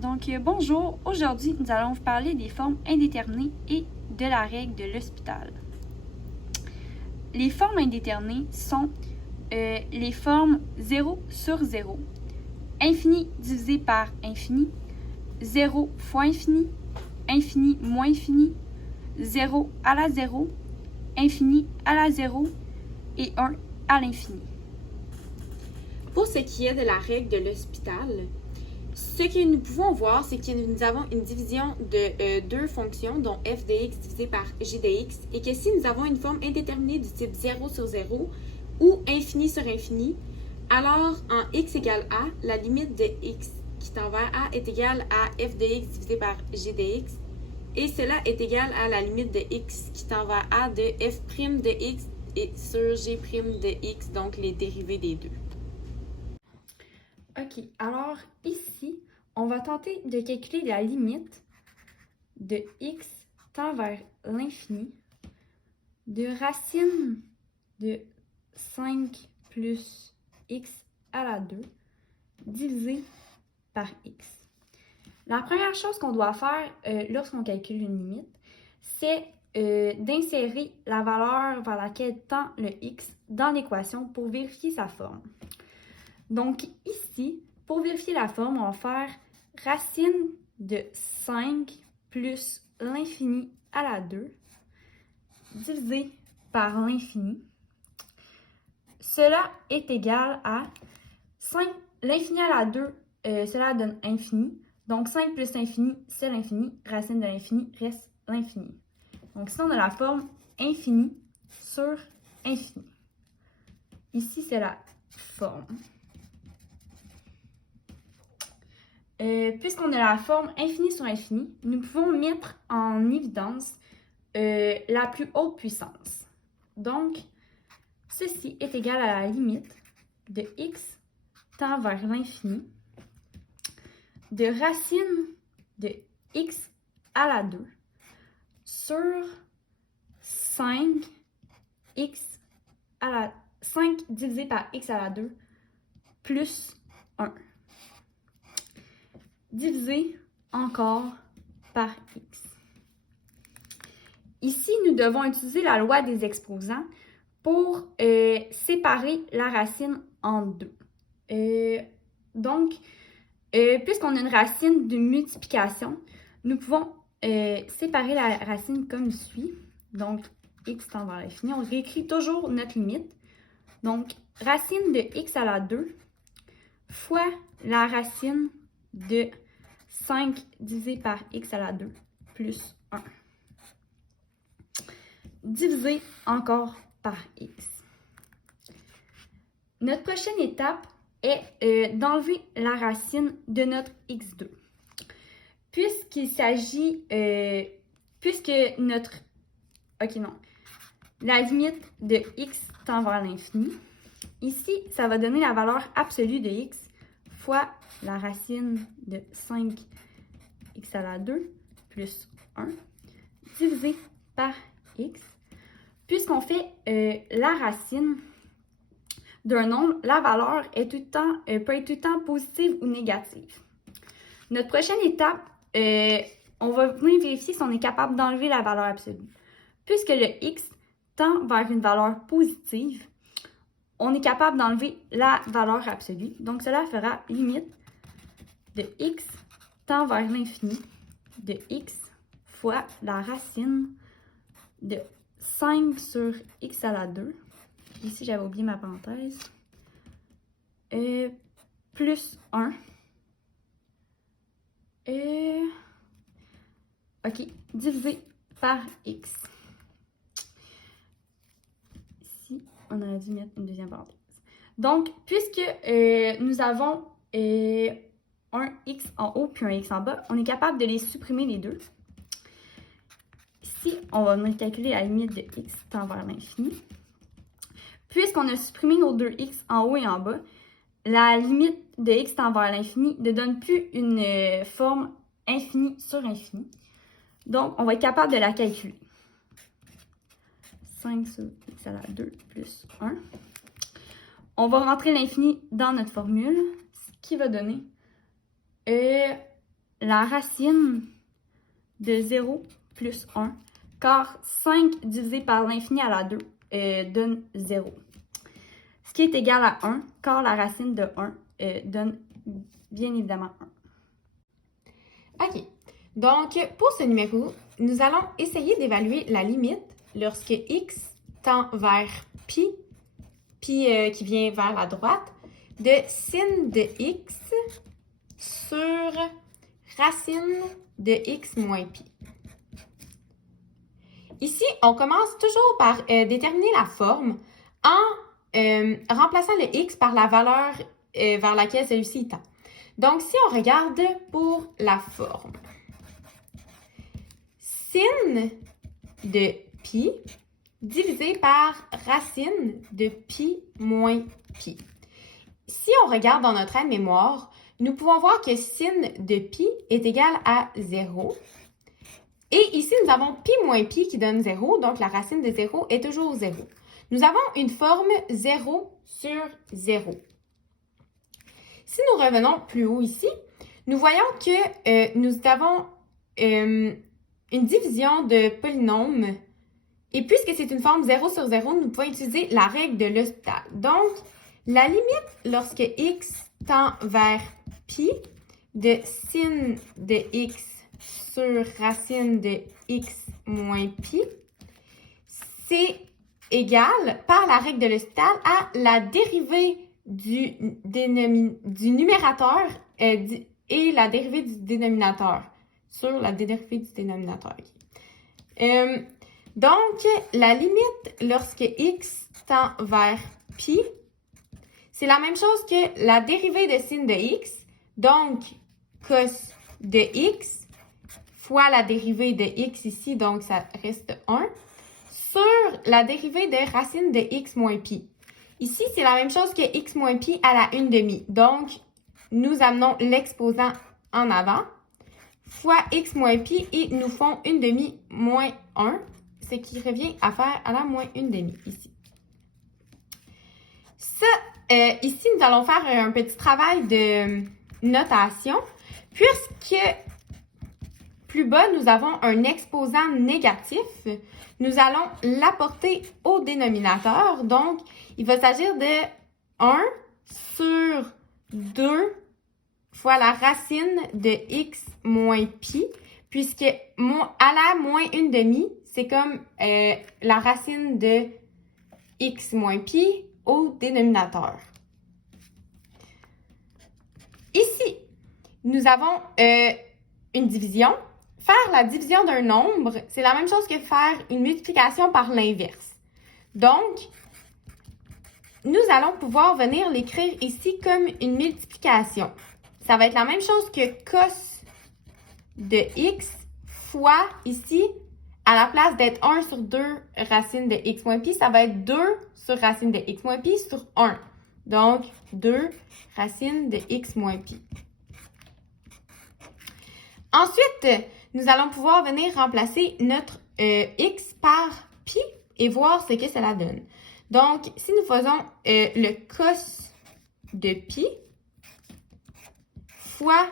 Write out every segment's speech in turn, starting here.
Bonjour, aujourd'hui nous allons vous parler des formes indéterminées et de la règle de L'Hospital. Les formes indéterminées sont les formes 0 sur 0, infini divisé par infini, 0 fois infini, infini moins infini, 0 à la 0, infini à la 0 et 1 à l'infini. Pour ce qui est de la règle de L'Hospital, ce que nous pouvons voir, c'est que nous avons une division de deux fonctions, dont f de x divisé par g de x, et que si nous avons une forme indéterminée du type 0 sur 0 ou infini sur infini, alors en x égale a, la limite de x qui tend vers a est égale à f de x divisé par g de x, et cela est égal à la limite de x qui tend vers a de f' de x et sur g' de x, donc les dérivés des deux. Ok, alors ici, on va tenter de calculer la limite de x tend vers l'infini de racine de 5 plus x à la 2 divisé par x. La première chose qu'on doit faire lorsqu'on calcule une limite, c'est d'insérer la valeur vers laquelle tend le x dans l'équation pour vérifier sa forme. Donc ici, pour vérifier la forme, on va faire racine de 5 plus l'infini à la 2 divisé par l'infini. Cela est égal à 5, l'infini à la 2, cela donne infini. Donc 5 plus l'infini, c'est l'infini. Racine de l'infini reste l'infini. Donc ici, on a la forme infini sur infini. Ici, c'est la forme. Puisqu'on a la forme infini sur infini, nous pouvons mettre en évidence la plus haute puissance. Donc, ceci est égal à la limite de x tend vers l'infini de racine de x à la 2 sur 5 divisé par x à la 2 plus 1. Divisé encore par x. Ici, nous devons utiliser la loi des exposants pour séparer la racine en deux. Puisqu'on a une racine de multiplication, nous pouvons séparer la racine comme suit. Donc, x tend vers l'infini. On réécrit toujours notre limite. Donc, racine de x à la 2 fois la racine de 5 divisé par x à la 2 plus 1. Divisé encore par x. Notre prochaine étape est d'enlever la racine de notre x2. La limite de x tend vers l'infini. Ici, ça va donner la valeur absolue de x fois la racine de 5x à la 2 plus 1 divisé par x. Puisqu'on fait la racine d'un nombre, la valeur peut être tout le temps positive ou négative. Notre prochaine étape, on va venir vérifier si on est capable d'enlever la valeur absolue. Puisque le x tend vers une valeur positive, on est capable d'enlever la valeur absolue. Donc, cela fera limite de x tend vers l'infini de x fois la racine de 5 sur x à la 2. Ici, j'avais oublié ma parenthèse. Plus 1. OK, divisé par x. Ici, on aurait dû mettre une deuxième parenthèse. Donc, puisque nous avons un x en haut puis un x en bas, on est capable de les supprimer les deux. Ici, on va venir calculer la limite de x tend vers l'infini. Puisqu'on a supprimé nos deux x en haut et en bas, la limite de x tend vers l'infini ne donne plus une forme infini sur infini. Donc, on va être capable de la calculer. 5 sur x à la 2 plus 1. On va rentrer l'infini dans notre formule, ce qui va donner la racine de 0 plus 1, car 5 divisé par l'infini à la 2 donne 0. Ce qui est égal à 1, car la racine de 1 donne bien évidemment 1. OK. Donc, pour ce numéro, nous allons essayer d'évaluer la limite lorsque x tend vers pi qui vient vers la droite, de sin de x sur racine de x moins pi. Ici, on commence toujours par déterminer la forme en remplaçant le x par la valeur vers laquelle celui-ci tend. Donc, si on regarde pour la forme, sin de pi divisé par racine de pi moins pi. Si on regarde dans notre aide-mémoire, nous pouvons voir que sin de pi est égal à 0. Et ici, nous avons pi moins pi qui donne 0, donc la racine de 0 est toujours 0. Nous avons une forme 0 sur 0. Si nous revenons plus haut ici, nous voyons que nous avons une division de polynômes. Et puisque c'est une forme 0 sur 0, nous pouvons utiliser la règle de l'hospital. Donc, la limite lorsque x tend vers pi de sin de x sur racine de x moins pi, c'est égal, par la règle de l'hospital, à la dérivée du numérateur et la dérivée du dénominateur sur la dérivée du dénominateur. Donc, la limite lorsque x tend vers pi, c'est la même chose que la dérivée de sin de x, donc cos de x, fois la dérivée de x ici, donc ça reste 1, sur la dérivée de racine de x moins pi. Ici, c'est la même chose que x moins pi à la 1/2. Donc, nous amenons l'exposant en avant, fois x moins pi, et nous font 1/2 moins 1, ce qui revient à faire à la moins 1/2 ici. Ça, ici, nous allons faire un petit travail de notation, puisque plus bas, nous avons un exposant négatif. Nous allons l'apporter au dénominateur. Donc, il va s'agir de 1 sur 2 fois la racine de x moins pi, puisque à la moins 1/2, c'est comme la racine de x moins pi au dénominateur. Ici, nous avons une division. Faire la division d'un nombre, c'est la même chose que faire une multiplication par l'inverse. Donc, nous allons pouvoir venir l'écrire ici comme une multiplication. Ça va être la même chose que cos de x fois ici, à la place d'être 1 sur 2 racine de x moins pi, ça va être 2 sur racine de x moins pi sur 1. Donc, 2 racine de x moins pi. Ensuite, nous allons pouvoir venir remplacer notre x par pi et voir ce que cela donne. Donc, si nous faisons le cos de pi fois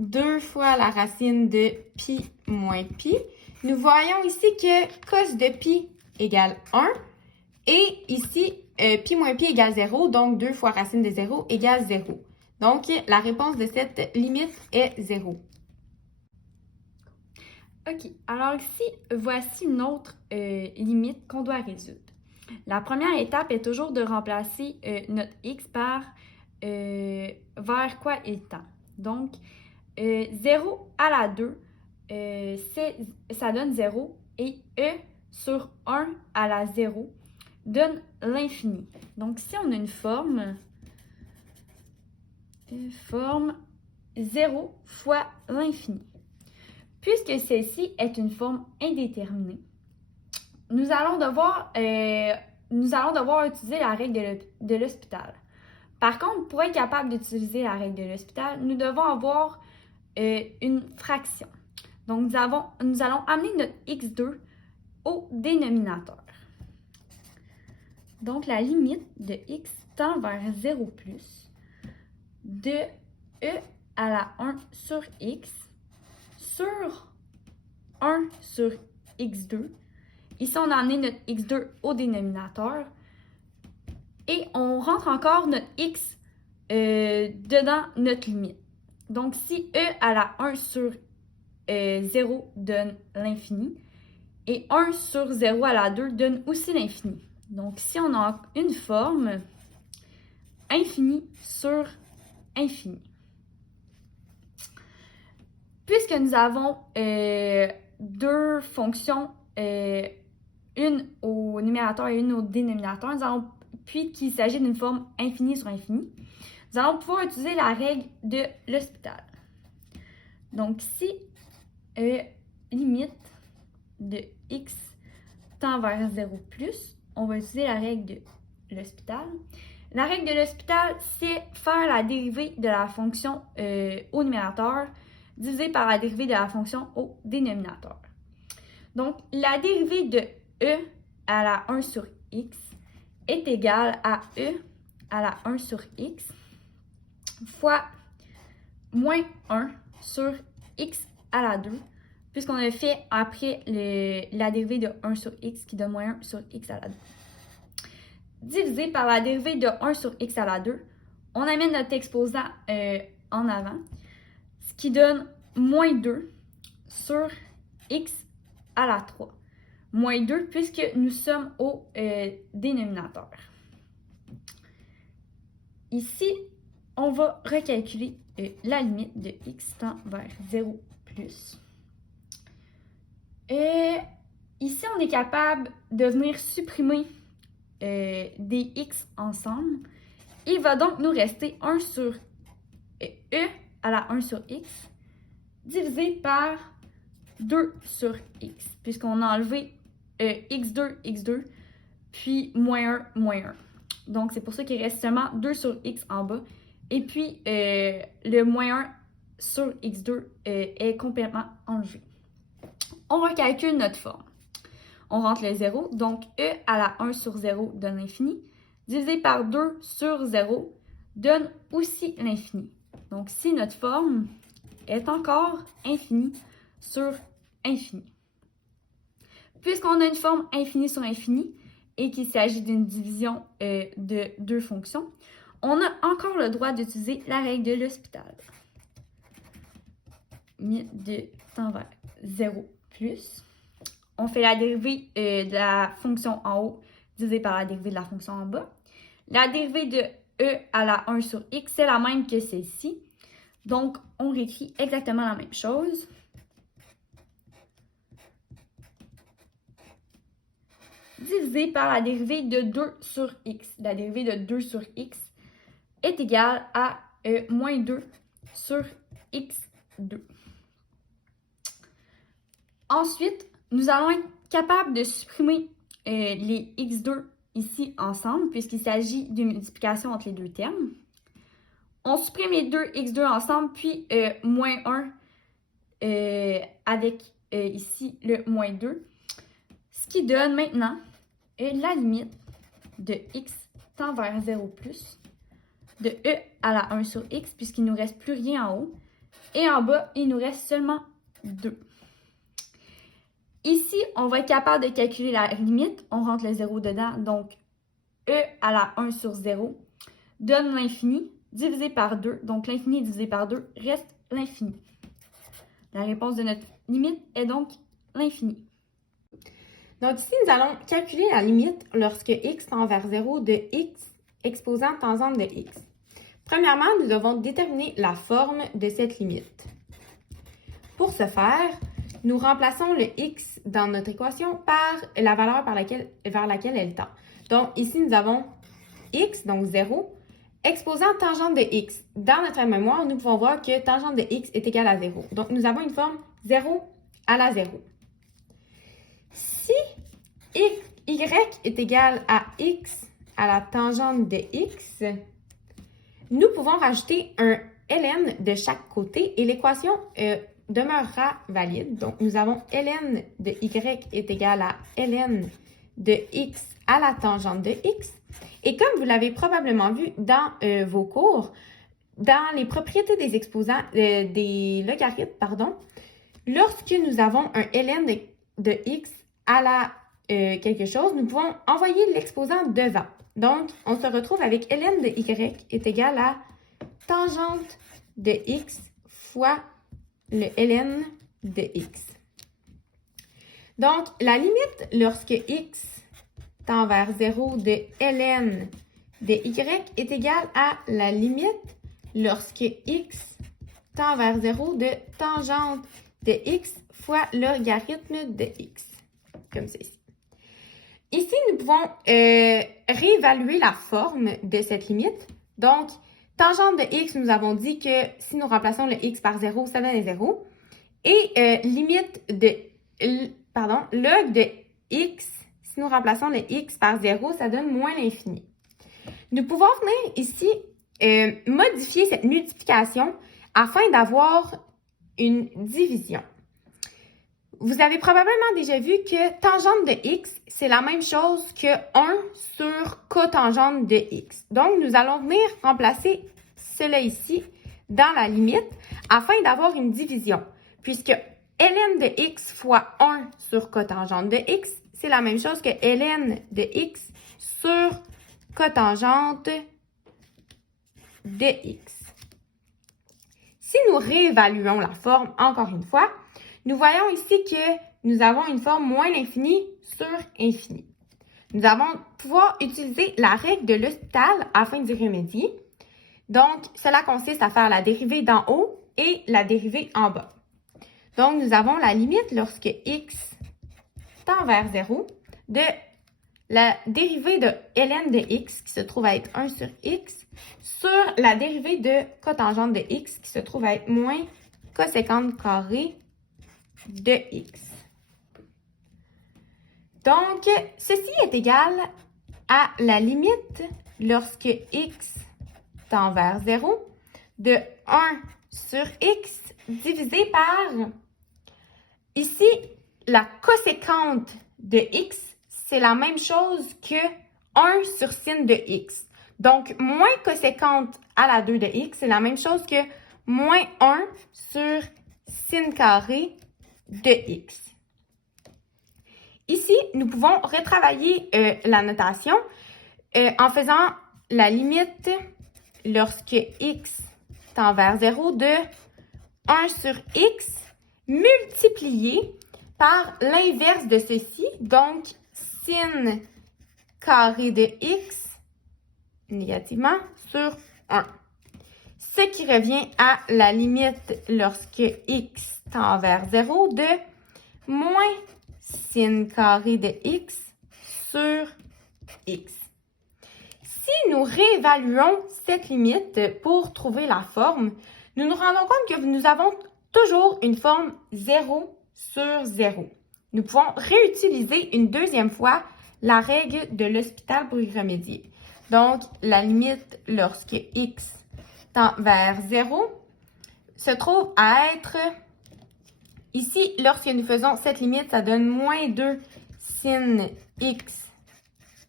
2 fois la racine de pi moins pi, nous voyons ici que cos de pi égale 1 et ici, pi moins pi égale 0, donc 2 fois racine de 0 égale 0. Donc, la réponse de cette limite est 0. OK. Alors ici, voici une autre limite qu'on doit résoudre. La première étape est toujours de remplacer notre x par vers quoi il tend. Donc, 0 à la 2, ça donne 0 et e sur 1 à la 0 donne l'infini. Donc, si on a une forme 0 fois l'infini. Puisque celle-ci est une forme indéterminée, nous allons devoir utiliser la règle de l'hospital. Par contre, pour être capable d'utiliser la règle de l'hospital, nous devons avoir une fraction. Donc, nous allons amener notre x2 au dénominateur. Donc, la limite de x tend vers 0 plus de e à la 1 sur x sur 1 sur x2. Ici, on a amené notre x2 au dénominateur. Et on rentre encore notre x dedans notre limite. Donc, si e à la 1 sur 0 donne l'infini, et 1 sur 0 à la 2 donne aussi l'infini. Donc, si on a une forme infini sur infini. Puisque nous avons deux fonctions, une au numérateur et une au dénominateur, puis qu'il s'agit d'une forme infinie sur infinie, nous allons pouvoir utiliser la règle de l'hospital. Donc, si limite de x tend vers 0 plus, on va utiliser la règle de l'hospital. La règle de l'hospital, c'est faire la dérivée de la fonction au numérateur divisée par la dérivée de la fonction au dénominateur. Donc, la dérivée de e à la 1 sur x est égale à e à la 1 sur x fois moins 1 sur x à la 2, puisqu'on a fait après la dérivée de 1 sur x qui donne moins 1 sur x à la 2. Divisé par la dérivée de 1 sur x à la 2, on amène notre exposant en avant, ce qui donne moins 2 sur x à la 3. Moins 2 puisque nous sommes au dénominateur. Ici, on va recalculer la limite de x tend vers 0 plus. Et ici, on est capable de venir supprimer des x ensemble. Il va donc nous rester 1 sur e à la 1 sur x divisé par 2 sur x, puisqu'on a enlevé x2, x2, puis moins 1, moins 1. Donc, c'est pour ça qu'il reste seulement 2 sur x en bas. Et puis, le moins 1 sur x2 est complètement enlevé. On recalcule notre forme. On rentre le 0, donc e à la 1 sur 0 donne l'infini, divisé par 2 sur 0 donne aussi l'infini. Donc, si notre forme est encore infinie sur infini. Puisqu'on a une forme infinie sur infini et qu'il s'agit d'une division de deux fonctions, on a encore le droit d'utiliser la règle de l'hospital. Limite de tend vers 0 plus. On fait la dérivée de la fonction en haut divisée par la dérivée de la fonction en bas. La dérivée de e à la 1 sur x, c'est la même que celle-ci. Donc, on réécrit exactement la même chose. Divisé par la dérivée de 2 sur x. La dérivée de 2 sur x est égale à moins 2 sur x2. Ensuite, nous allons être capables de supprimer les x2 ici ensemble, puisqu'il s'agit d'une multiplication entre les deux termes. On supprime les deux x2 ensemble, puis moins 1 avec ici le moins 2. Ce qui donne maintenant la limite de x tend vers 0 plus de e à la 1 sur x, puisqu'il ne nous reste plus rien en haut. Et en bas, il nous reste seulement 2. Ici, on va être capable de calculer la limite. On rentre le 0 dedans, donc e à la 1 sur 0 donne l'infini divisé par 2. Donc l'infini divisé par 2 reste l'infini. La réponse de notre limite est donc l'infini. Donc ici, nous allons calculer la limite lorsque x tend vers 0 de x exposant tangente de x. Premièrement, nous devons déterminer la forme de cette limite. Pour ce faire, nous remplaçons le x dans notre équation par la valeur vers laquelle elle tend. Donc ici, nous avons x, donc 0, exposant tangente de x. Dans notre mémoire, nous pouvons voir que tangente de x est égale à 0. Donc nous avons une forme 0 à la 0. Si y est égal à x à la tangente de x, nous pouvons rajouter un ln de chaque côté et l'équation demeurera valide. Donc, nous avons ln de y est égal à ln de x à la tangente de x. Et comme vous l'avez probablement vu dans vos cours, dans les propriétés des exposants, des logarithmes, lorsque nous avons un ln de x à la quelque chose, nous pouvons envoyer l'exposant devant. Donc, on se retrouve avec ln de y est égal à tangente de x fois le ln de x. Donc, la limite lorsque x tend vers 0 de ln de y est égale à la limite lorsque x tend vers 0 de tangente de x fois logarithme de x, comme ceci. Ici, nous pouvons réévaluer la forme de cette limite. Donc, tangente de x, nous avons dit que si nous remplaçons le x par 0, ça donne 0. Et limite de, log de x, si nous remplaçons le x par 0, ça donne moins l'infini. Nous pouvons venir ici modifier cette multiplication afin d'avoir une division. Vous avez probablement déjà vu que tangente de x, c'est la même chose que 1 sur cotangente de x. Donc, nous allons venir remplacer cela ici dans la limite afin d'avoir une division. Puisque ln de x fois 1 sur cotangente de x, c'est la même chose que ln de x sur cotangente de x. Si nous réévaluons la forme encore une fois, nous voyons ici que nous avons une forme moins l'infini sur infini. Nous allons pouvoir utiliser la règle de l'hospital afin d'y remédier. Donc, cela consiste à faire la dérivée d'en haut et la dérivée en bas. Donc, nous avons la limite lorsque x tend vers 0 de la dérivée de ln de x qui se trouve à être 1 sur x sur la dérivée de cotangente de x qui se trouve à être moins coséquente carrée de x. Donc, ceci est égal à la limite lorsque x tend vers 0 de 1 sur x divisé par, ici, la coséquente de x, c'est la même chose que 1 sur sin de x. Donc, moins coséquente à la 2 de x, c'est la même chose que moins 1 sur sin carré de x. Ici, nous pouvons retravailler la notation en faisant la limite lorsque x tend vers 0 de 1 sur x multiplié par l'inverse de ceci, donc sin carré de x négativement sur 1. Ce qui revient à la limite lorsque x tend vers 0 de moins sin carré de x sur x. Si nous réévaluons cette limite pour trouver la forme, nous nous rendons compte que nous avons toujours une forme 0 sur 0. Nous pouvons réutiliser une deuxième fois la règle de l'hospital pour y remédier. Donc, la limite lorsque x tend vers 0 se trouve à être, ici, lorsque nous faisons cette limite, ça donne moins 2 sin x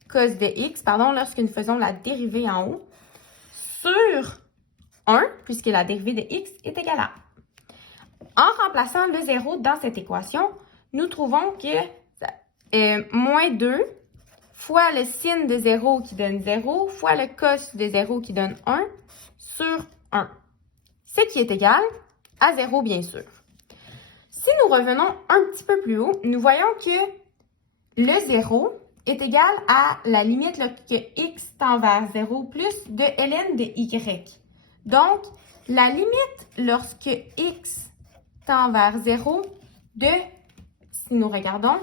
cos de x, lorsque nous faisons la dérivée en haut, sur 1, puisque la dérivée de x est égale à 1. En remplaçant le 0 dans cette équation, nous trouvons que moins 2 fois le sin de 0 qui donne 0 fois le cos de 0 qui donne 1 sur 1. Ce qui est égal à 0, bien sûr. Si nous revenons un petit peu plus haut, nous voyons que le 0 est égal à la limite lorsque x tend vers 0 plus de ln de y. Donc, la limite lorsque x tend vers 0 de, si nous regardons,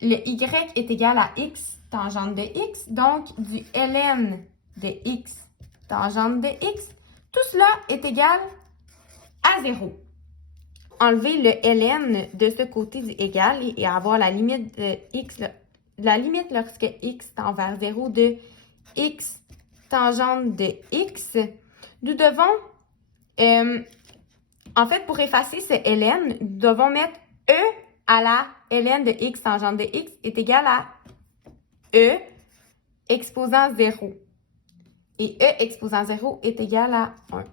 le y est égal à x tangente de x, donc du ln de x tangente de x, tout cela est égal à 0. Enlever le ln de ce côté du égal et avoir la limite de x, la limite lorsque x tend vers 0 de x tangente de x, nous devons, en fait, pour effacer ce ln, nous devons mettre e à la ln de x tangente de x est égal à e exposant 0. Et e exposant 0 est égal à 1.